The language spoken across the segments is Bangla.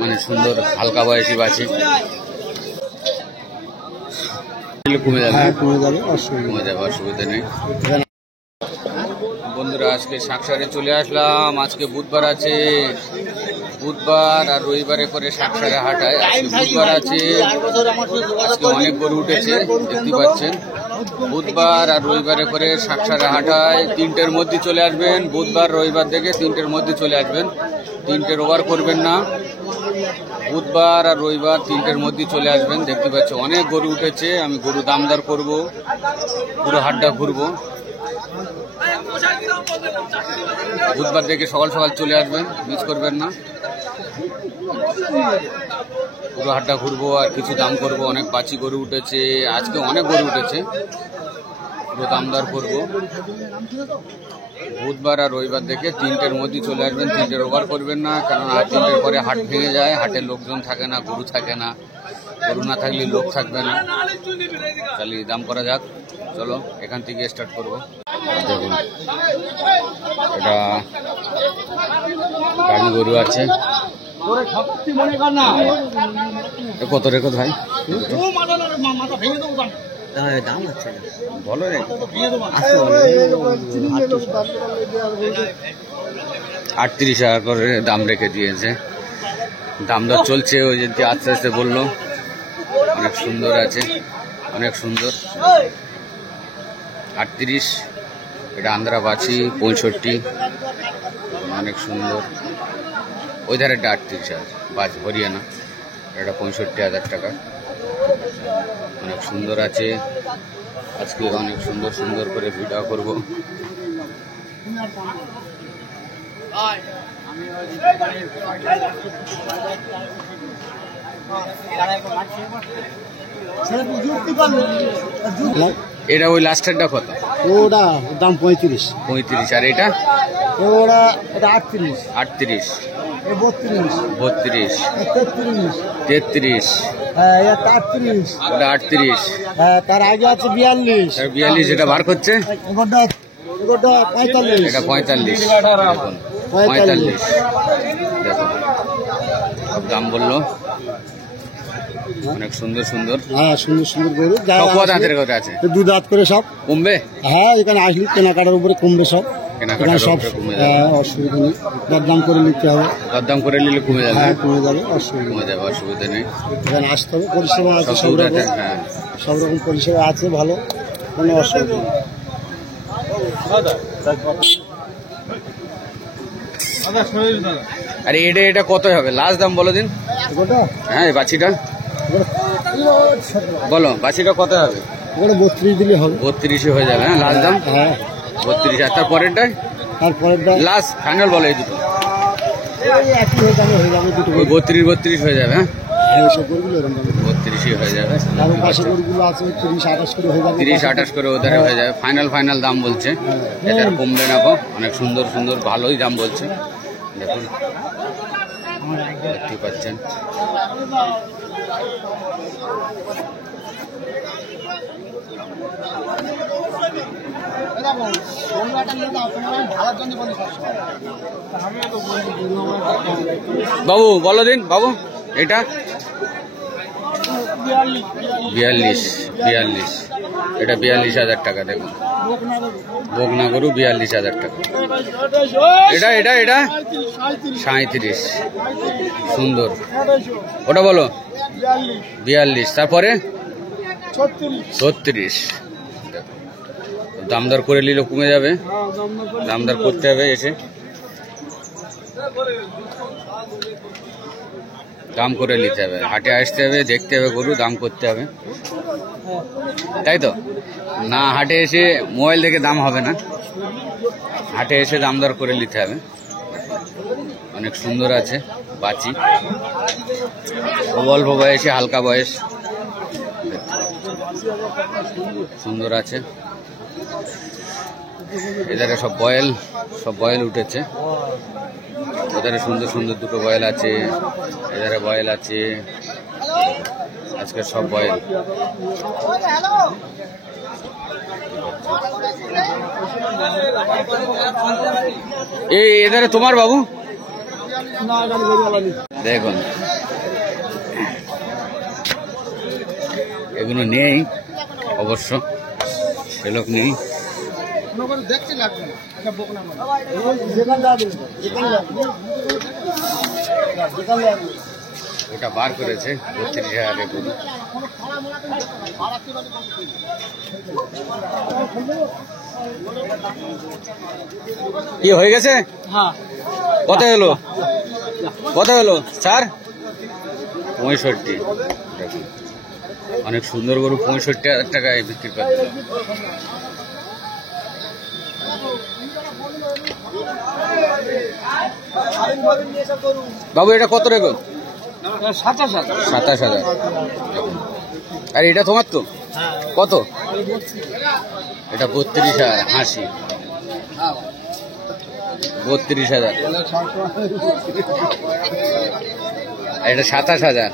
মানে সুন্দর হালকা বয়সী বাছি কমে যাবে, অসুবিধা নেই। বন্ধুরা আজকে শাকসারে চলে আসলাম। আজকে বুধবার আছে, বুধবার আর রবিবারে করে শাকসারে হাট হয়। আজকে বুধবার আছে, আজকে অনেক গরু উঠেছে দেখতে পাচ্ছেন। বুধবার আর রবিবারে করে শাকসারে হাট হয়। 3টের মধ্যে চলে আসবেন, বুধবার রবিবার থেকে 3টের মধ্যে চলে আসবেন। 3টের ওভার করবেন না। বুধবার আর রবিবার 3টের মধ্যে চলে আসবেন। দেখতে পাচ্ছেন অনেক গরু উঠেছে। আমি গরু দামদার করব, পুরো হাটটা ঘুরবো। বুধবার থেকে সকাল সকাল চলে আসবেন, মিস করবেন না। পুরো হাটটা ঘুরবো আর কিছু দাম করব। অনেক বাছি গরু উঠেছে, আজকে অনেক গরু উঠেছে, পুরো দামদার করব। বুধবার আর রবিবার থেকে 3টের মধ্যে চলে আসবেন। 3টের ওভার করবেন না, কারণ 3টের পরে হাট ভেঙে যায়। হাটে লোকজন থাকে না, গরু থাকে না। গরু না থাকলে লোক থাকবে না। তাহলে দাম করা যাক, চলো এখান থেকে স্টার্ট করব। দেখুন এটা গাড়ি গরু আছে, কত রে কোথায় বলো রে? 38 টাকা করে দাম রেখে দিয়েছে। দাম দর চলছে, ওই যে আস্তে আস্তে বললো। অনেক সুন্দর আছে, অনেক সুন্দর। 38, এটা আন্ধ্রা বাছি 65, অনেক সুন্দর। ওই ধারে 38 বাছ হরিয়ানা, এটা 65,000 টাকা। অনেক সুন্দর আছে। আজকে অনেক সুন্দর সুন্দর করে ভিডিও করব। এটা ওই লাস্টেরটা কত? ওটা দাম 35। আর এটা ওটা 38। 38, 32, 32, 33, 33, হ্যাঁ 38, ওটা 38, হ্যাঁ তার আগে আছে 42, 42, এটা বার করছে। এগোটা 45, এটা 45, দেখুন 45, দেখুন সব দাম বললো। অনেক সুন্দর সুন্দর, হ্যাঁ সুন্দর সুন্দর গরু। কত দাঁতের কথা আছে? 2 দাঁত করে সব কমবে। হ্যাঁ এখানে আসলে কেনাকাটার উপরে কমবে সব, এখানে সব অসুবিধা নেই। দরদাম করে নিতে হবে, দরদাম করে নিলে কমে যাবে। হ্যাঁ কমে যাবে, অসুবিধা কমে যাবে, অসুবিধা নেই। এখানে আসতে হবে, পরিষেবা আছে সব রকম। হ্যাঁ সব রকম পরিষেবা আছে, ভালো, কোনো অসুবিধা নেই। আরে এটা কত হবে লাস্ট দাম বলো দিন? হ্যাঁ বাছিটা বলো, বাছিটা কত হবে? 32 দিলে হবে। 32 হয়ে যাবে। হ্যাঁ লাস্ট দাম, হ্যাঁ 32। আর তারপরেরটাই লাস্ট ফাইনাল বলো, এই দুটো 32 হয়ে যাবে। হ্যাঁ 32 হয়ে যাবে। 30-28 করে ওদের হয়ে যাবে। ফাইনাল দাম বলছে, এটার কমবে না। অনেক সুন্দর সুন্দর ভালোই দাম বলছে। দেখুন দেখতে পাচ্ছেন। বাবু বলো দিন বাবু, এটা 42, এটা 42,000 টাকা। দেখুন বকনা গরু 42,000 টাকা। এটা 37, সুন্দর। ওটা বলো 42, তারপরে 36। দামদার করে নিলে কমে যাবে, দামদার করতে হবে। এসে দাম করে নিতে হবে, হাটে আসতে হবে, দেখতে হবে গরু, দাম করতে হবে, তাই তো না? হাটে এসে মোবাইল দেখে দাম হবে না, হাটে এসে দাম দর করে নিতে হবে। অনেক সুন্দর আছে বাছি, অল্প বয়সে, হালকা বয়স, সুন্দর আছে। এধারে সব বয়েল উঠেছে। ওধারে সুন্দর সুন্দর দুটো বয়েল আছে, এধারে বয়েল আছে। আজকে সব বয়েল। এই এধারে তোমার বাবু, দেখুন এগুলো নেই অবশ্য, এলোক নেই। ওটা বার করেছে 32,000 গরু। কি হয়ে গেছে? কত হলো? কত হলো স্যার? 65। অনেক সুন্দর গরু 65,000 টাকায় বিক্রি করে দিল। বাবু এটা কত রেখো? 27,000। আর এটা তোমার তো কত? এটা 32,000। হাসি 32,000। এটা 27,000।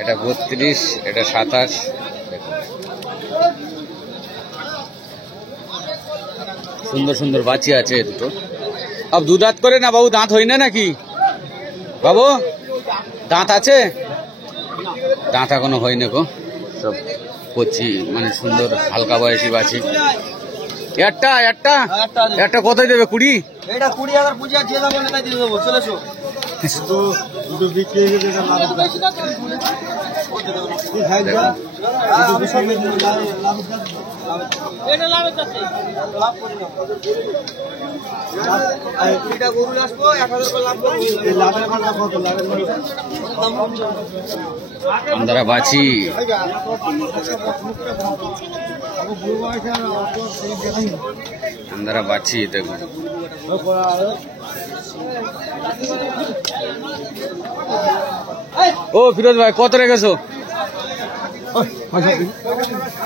এটা 32, এটা 27। সুন্দর সুন্দর বাচ্চা আছে দুটো। अब দু দাঁত করে না বাবু? দাঁত হয় না নাকি বাবু? দাঁত আছে? দাঁত এখনো হয়নি গো, সব কচি, মানে সুন্দর হালকা বয়সী বাছি। একটা একটা একটা কত দেবে? 20? এটা 20,000 পূজা যে দাম বলে তাই দিয়ে দেবো। চলে এসো। দুটো বিক্রি হয়ে গেছে, আমরা বাছি। আমরা বাছি দেখুন। ও ফিরোজ ভাই কত রেখেছো?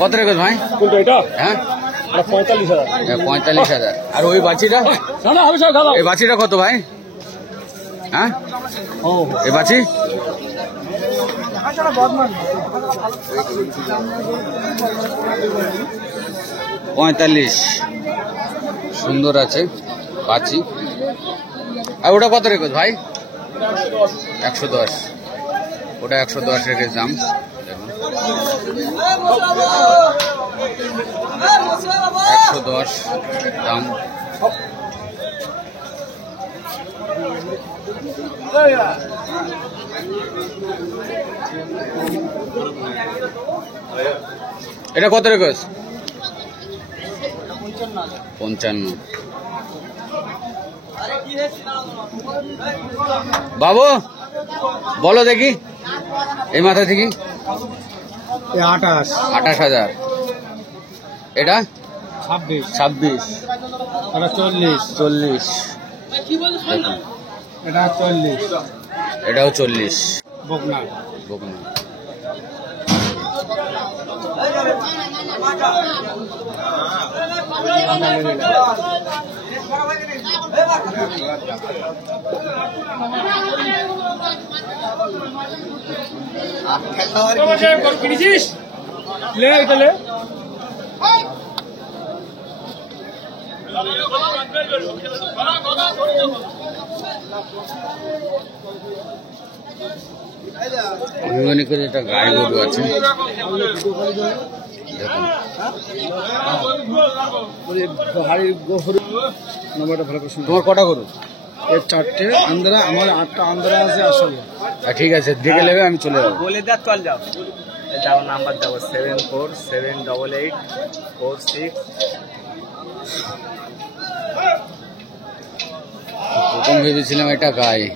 কত রেখেছো ভাই? হ্যাঁ 45,000। আর ওই বাছিটা? এই বাছিটা কত ভাই? হ্যাঁ এই বাছি 45। সুন্দর আছে বাছি। আর ওটা কত রেখেছো ভাই? 110। ওটা 110 রেখে দাম। 110 দাম। এটা কত রেখেছ? 55। বাবু বলো দেখি এই মাথা থেকে। 28,000। এটা 26। এটা 40। এটা 40। এটাও 40। বকনা বকনা। অনেকের একটা গায়ে গরু আছে দেখুন। তোমার কটা গরু? এর 4টে আন্দ্রা, আমার 8টা আন্দ্রা আছে আসলে। ঠিক আছে দেখে নেবে, আমি চলে যাবো। বলে দেখ চল যাও। যাও নাম্বার দেবো 74788446। প্রথম ভেবেছিলাম এটা গায়ে,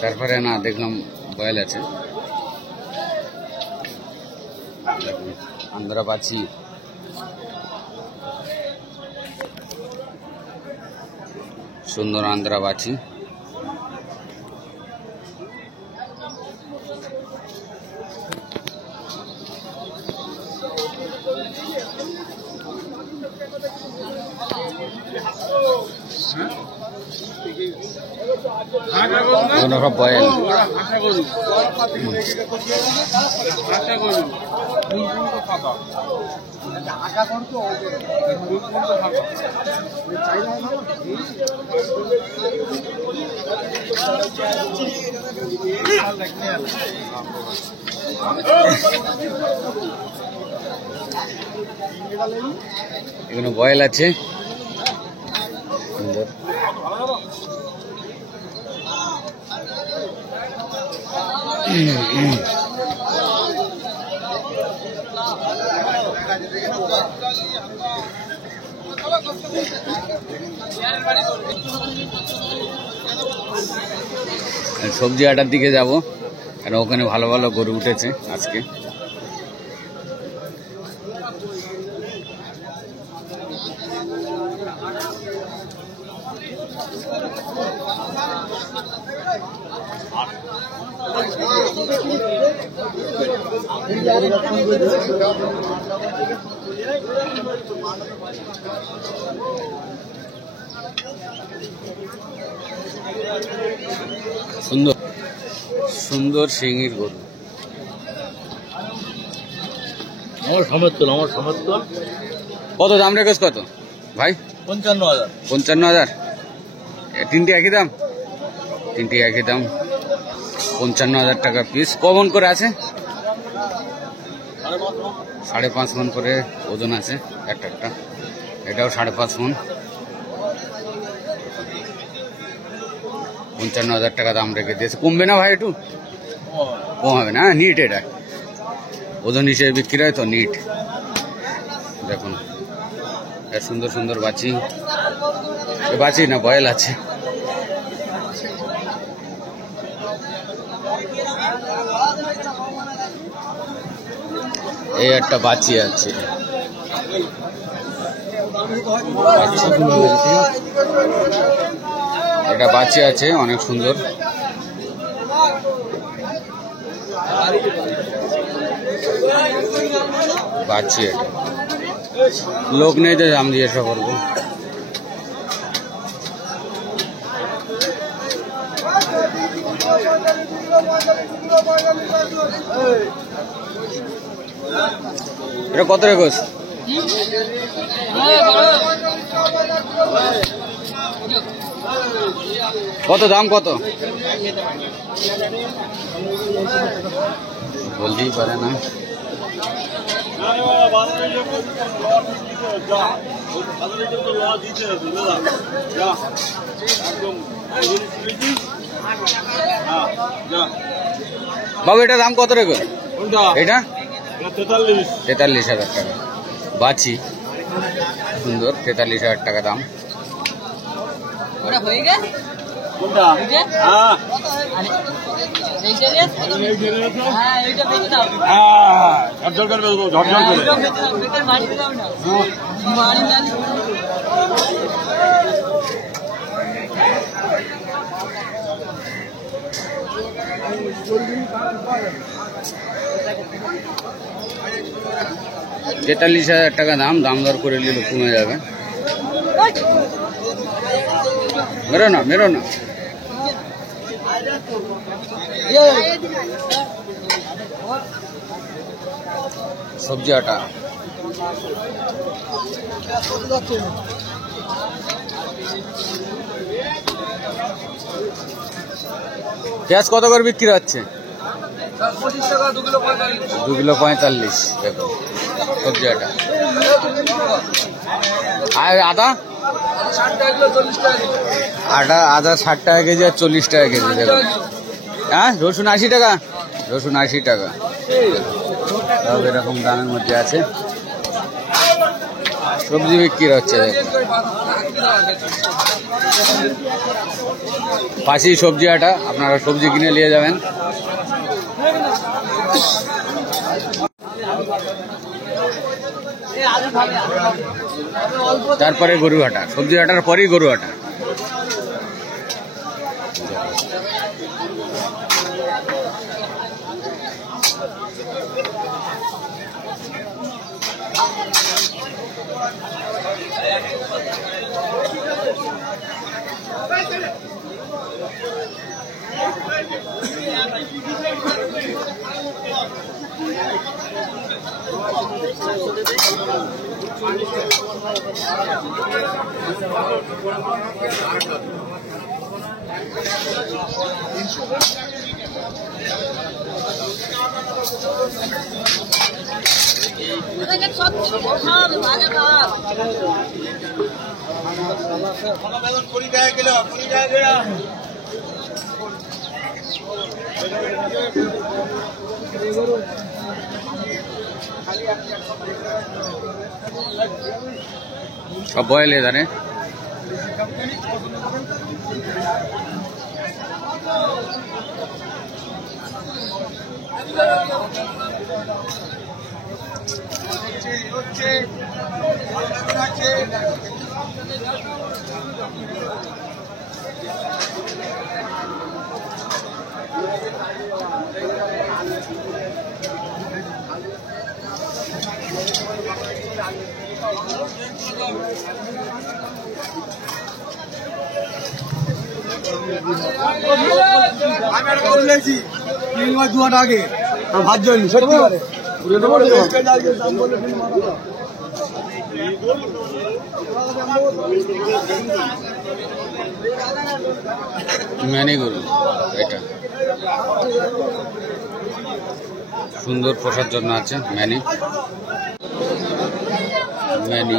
তারপরে না দেখলাম বয়েল আছে। আন্দ্রা বাছি। সুন্দর আন্দ্রা বাছি। সব বয়েল। এখানে বয়েল আছে সুন্দর। সবজি হাটার দিকে যাব, কারণ ওখানে ভালো ভালো গরু উঠেছে আজকে। সুন্দর সুন্দর শিঙির গরু। আমার সমর্থন কত দাম রেখেছ কত ভাই? 55,000। 55,000। তিনটি একই দাম? তিনটি একই দাম, 55,000 টাকা পিস। কমন করে আছে? 5.5 মণ করে ওজন আছে একটা একটা। এটাও 5.5 মণ। 55,000 টাকা দাম রেখে দিয়েছে। কমবে না ভাই? একটু কম হবে না? নিট এটা ওজন হিসেবে বিক্রি হয় তো, নিট। দেখুন সুন্দর সুন্দর বাছি, বাছি না বয়েল আছে। এই একটা বাছি আছে, এটা বাচ্চা আছে অনেক সুন্দর। বাচ্চা এটা লোক নেই তো দাম জিজ্ঞাসা করবো। এটা কত রেখোস? কত দাম কত? বলতেই পারে না। বাবু এটা দাম কত রেখো? এটা 43,000 টাকা। বাছি সুন্দর, 43,000 টাকা দাম। $43,000 টাকা দাম। দাম দর করে নিলে কমে যাবে। মেরো না মেরো না। সবজি আটা পেঁয়াজ কত করে বিক্রি হচ্ছে? 2 কিলো 45। দেখো সবজি আটা। আর আদা? আদা 60 টাকা কেজি আর 40 টাকা কেজি। দেখো হ্যাঁ, রসুন 80 টাকা। রসুন 80 টাকা। সব এরকম দামের মধ্যে আছে। সবজি বিক্রি হচ্ছে। পাশেই সবজি আটা, আপনারা সবজি কিনে নিয়ে যাবেন। তারপরে গরু হাটা, সবজি হাটার পরেই গরু হাটা। সব বয়েল এখানে আগে ভাত জয়নি সত্যি করে ম্যানি গরু এটা সুন্দর পোষার জন্য আছে ম্যানি ম্যানি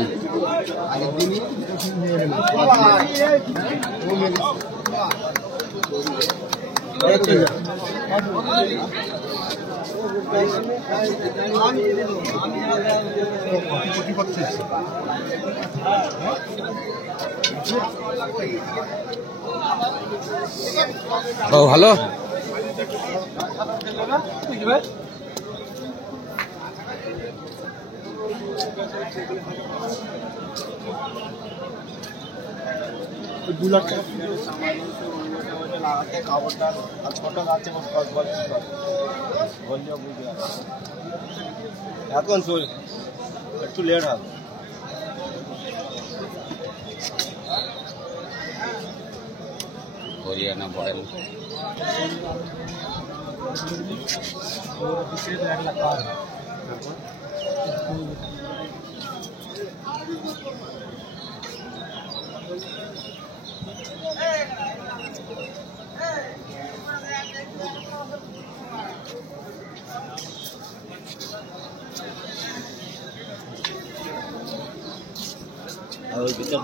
ও ভালো এখন চল একটু লেট হবে হরিয়ানা বয়েল আর ওই বিচার